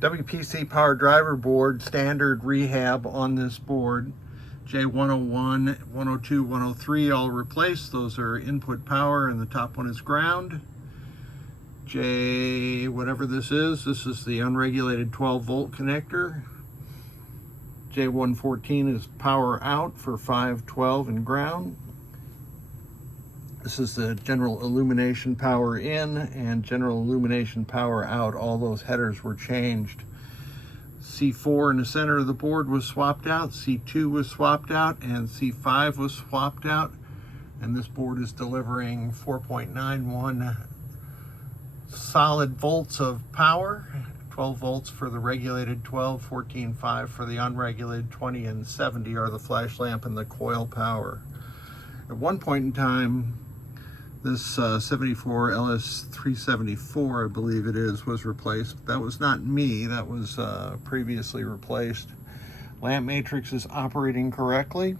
WPC PowerDriver board, standard rehab on this board. J101, 102, 103 all replaced. Those are input power and the top one is ground. J whatever this is the unregulated 12 volt connector. J114 is power out for 512 and ground. This is the general illumination power in and general illumination power out. All those headers were changed. C4 in the center of the board was swapped out, C2 was swapped out, and C5 was swapped out. And this board is delivering 4.91 solid volts of power, 12 volts for the regulated 12, 14.5 for the unregulated 20, and 70 are the flash lamp and the coil power. At one point in time, this 74 LS374, I believe it is, was replaced. That was not me, that was previously replaced. Lamp matrix is operating correctly.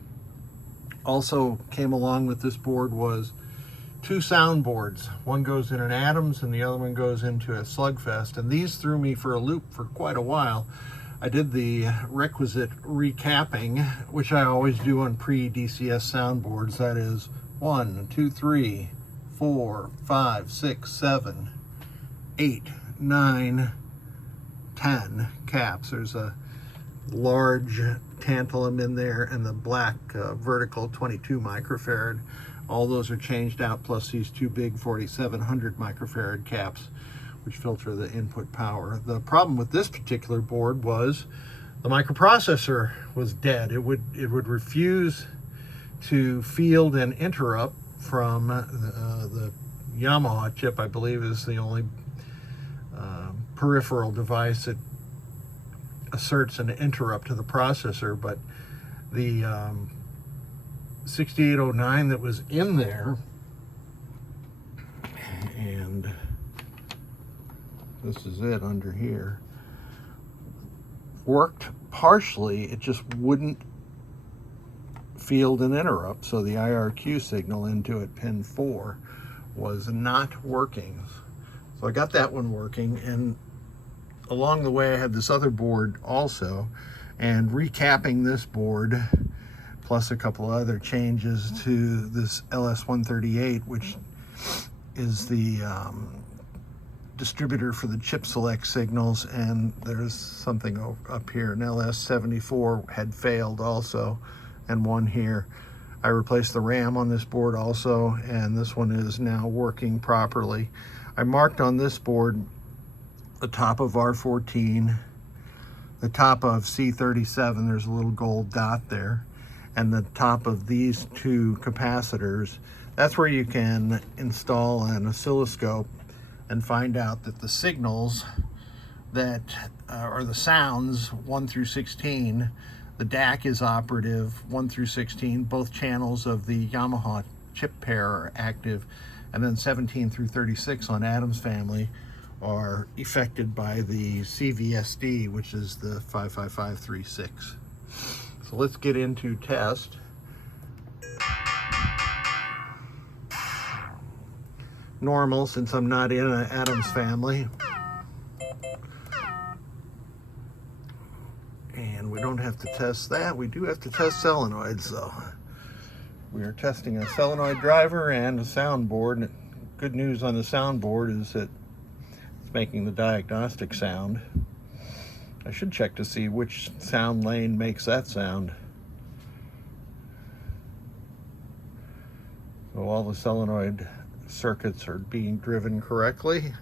Also came along with this board was two sound boards. One goes in an Adams and the other one goes into a Slugfest, and these threw me for a loop for quite a while. I did the requisite recapping, which I always do on pre-DCS soundboards. That is 1, 2, 3, 4, 5, 6, 7, 8, 9, 10 caps. There's a large tantalum in there and the black vertical 22 microfarad. All those are changed out, plus these two big 4700 microfarad caps, which filter the input power. The problem with this particular board was the microprocessor was dead. It would refuse to field an interrupt from the Yamaha chip. I believe is the only peripheral device that asserts an interrupt to the processor, but the 6809 that was in there, and this is it under here, worked partially. It just wouldn't field an interrupt, so the IRQ signal into it, pin 4, was not working. So I got that one working, and along the way I had this other board also, and recapping this board plus a couple other changes to this LS138, which is the distributor for the chip select signals, and there's something up here, an LS74 had failed also, and one here. I replaced the RAM on this board also, and this one is now working properly. I marked on this board the top of R14, the top of C37, there's a little gold dot there, and the top of these two capacitors. That's where you can install an oscilloscope and find out that the signals that or the sounds 1 through 16, the DAC is operative 1 through 16, both channels of the Yamaha chip pair are active, and then 17 through 36 on Adams family are affected by the CVSD, which is the 55536. So let's get into test. Normal, since I'm not in an Adams family. And we don't have to test that. We do have to test solenoids though. We are testing a solenoid driver and a soundboard. Good news on the soundboard is that it's making the diagnostic sound. I should check to see which sound lane makes that sound. So all the solenoid circuits are being driven correctly.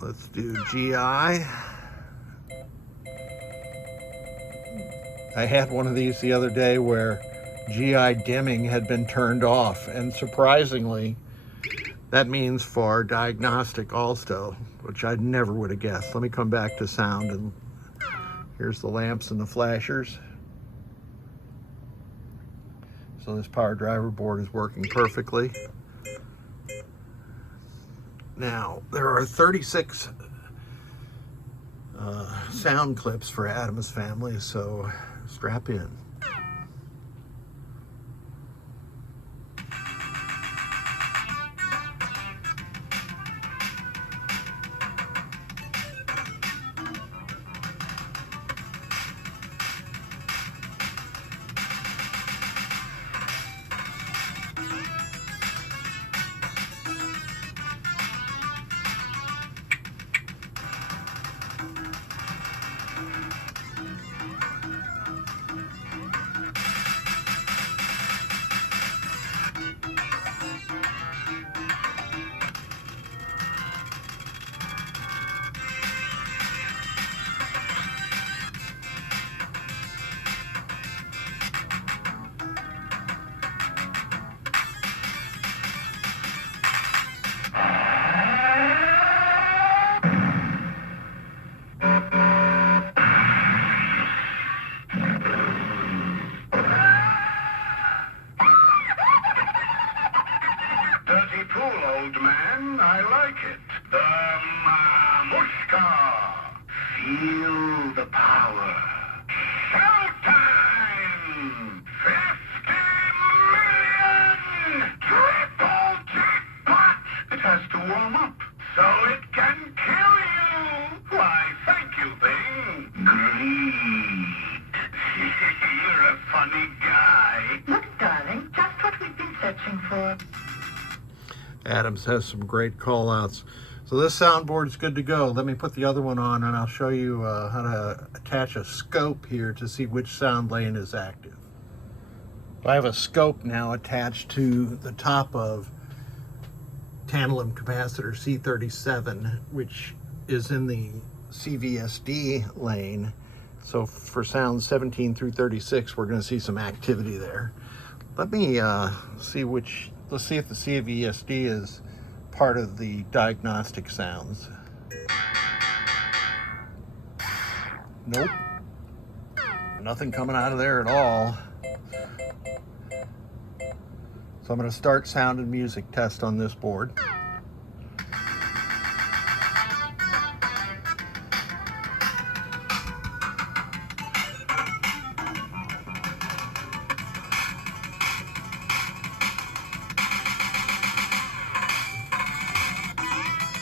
Let's do GI. I had one of these the other day where GI dimming had been turned off, and surprisingly, that means for diagnostic also, which I never would have guessed. Let me come back to sound, and here's the lamps and the flashers. So this PowerDriver board is working perfectly. Now, there are 36 sound clips for Adams family, so strap in. Feel the power. Showtime! 50 million! Triple jackpot! It has to warm up, so it can kill you! Why, thank you, Bing. Greed. You're a funny guy. Look, darling, just what we've been searching for. Adams has some great call-outs. So this soundboard is good to go. Let me put the other one on and I'll show you how to attach a scope here to see which sound lane is active. I have a scope now attached to the top of tantalum capacitor C37, which is in the CVSD lane. So for sounds 17 through 36, we're going to see some activity there. Let me see let's see if the CVSD is part of the diagnostic sounds. Nope. Nothing coming out of there at all. So I'm going to start sound and music test on this board.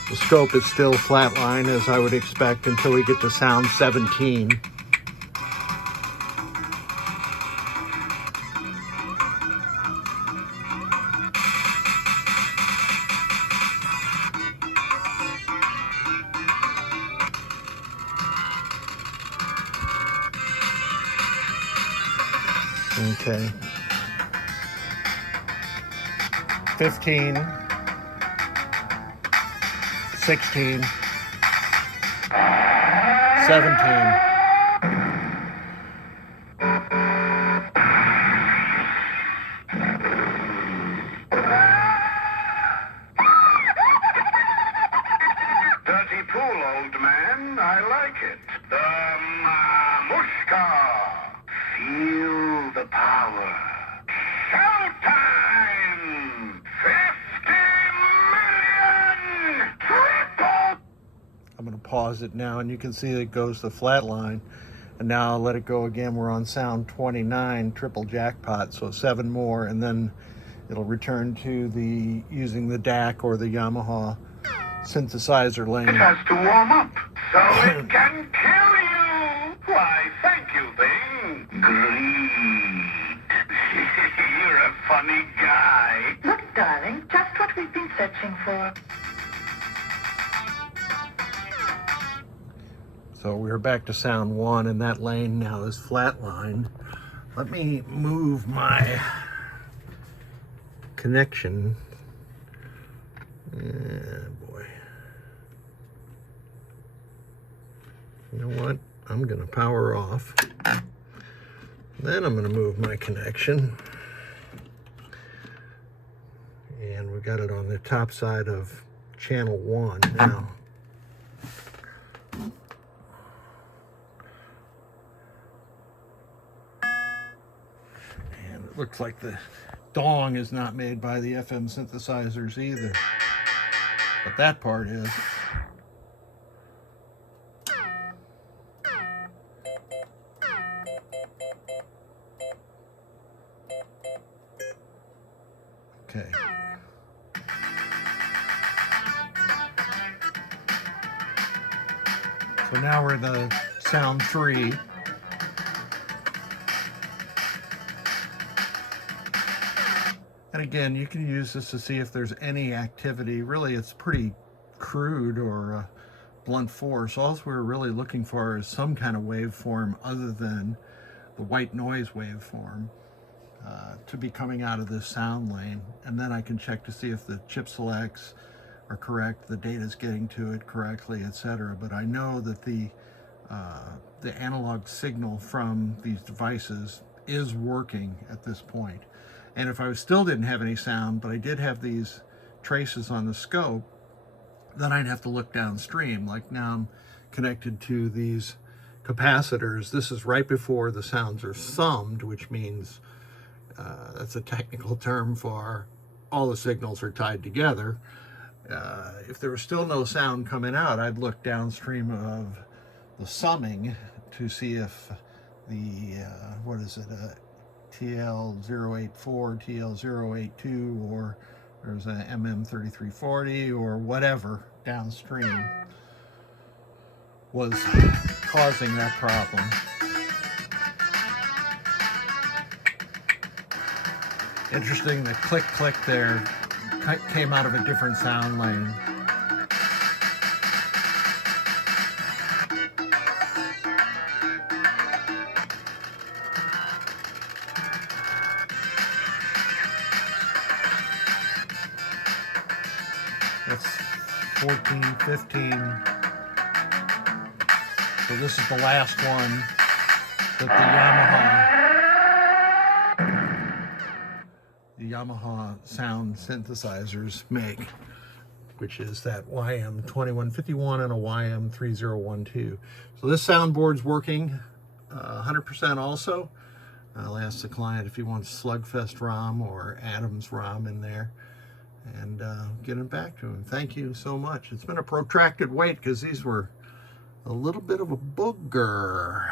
The scope is still flatline, as I would expect, until we get to sound 17. Okay. 15. 16, 17. Dirty pool, old man. I like it. The Mamushka. Feel the power. Showtime! 50 million! Triple! I'm going to pause it now, and you can see it goes to flat line. And now I'll let it go again. We're on sound 29, triple jackpot, so 7 more, and then it'll return to the using the DAC or the Yamaha synthesizer lane. It has to warm up, so it can kill you. Why, thank you, Bing. Greed. You're a funny guy. Look, darling, just what we've been searching for. So we're back to sound 1, and that lane now is flatline. Let me move my connection. Boy. You know what? I'm going to power off. Then I'm going to move my connection. And we got it on the top side of channel 1 now. And it looks like the dong is not made by the FM synthesizers either. But that part is. Okay. So now we're in the sound 3. And again, you can use this to see if there's any activity. Really, it's pretty crude or blunt force. All we're really looking for is some kind of waveform other than the white noise waveform to be coming out of this sound lane. And then I can check to see if the chip selects are correct, the data is getting to it correctly, etc. But I know that the analog signal from these devices is working at this point. And if I still didn't have any sound, but I did have these traces on the scope, then I'd have to look downstream. Like now I'm connected to these capacitors. This is right before the sounds are summed, which means that's a technical term for all the signals are tied together. If there was still no sound coming out, I'd look downstream of the summing to see if the, what is it, TL084, TL082, or there's a MM3340 or whatever downstream was causing that problem. Interesting, the click click there came out of a different sound lane. That's 14, 15. So this is the last one that the Yamaha sound synthesizers make, which is that YM2151 and a YM3012. So this soundboard's working 100% also. I'll ask the client if he wants Slugfest ROM or Adams ROM in there, and get it back to him. Thank you so much. It's been a protracted wait because these were a little bit of a booger.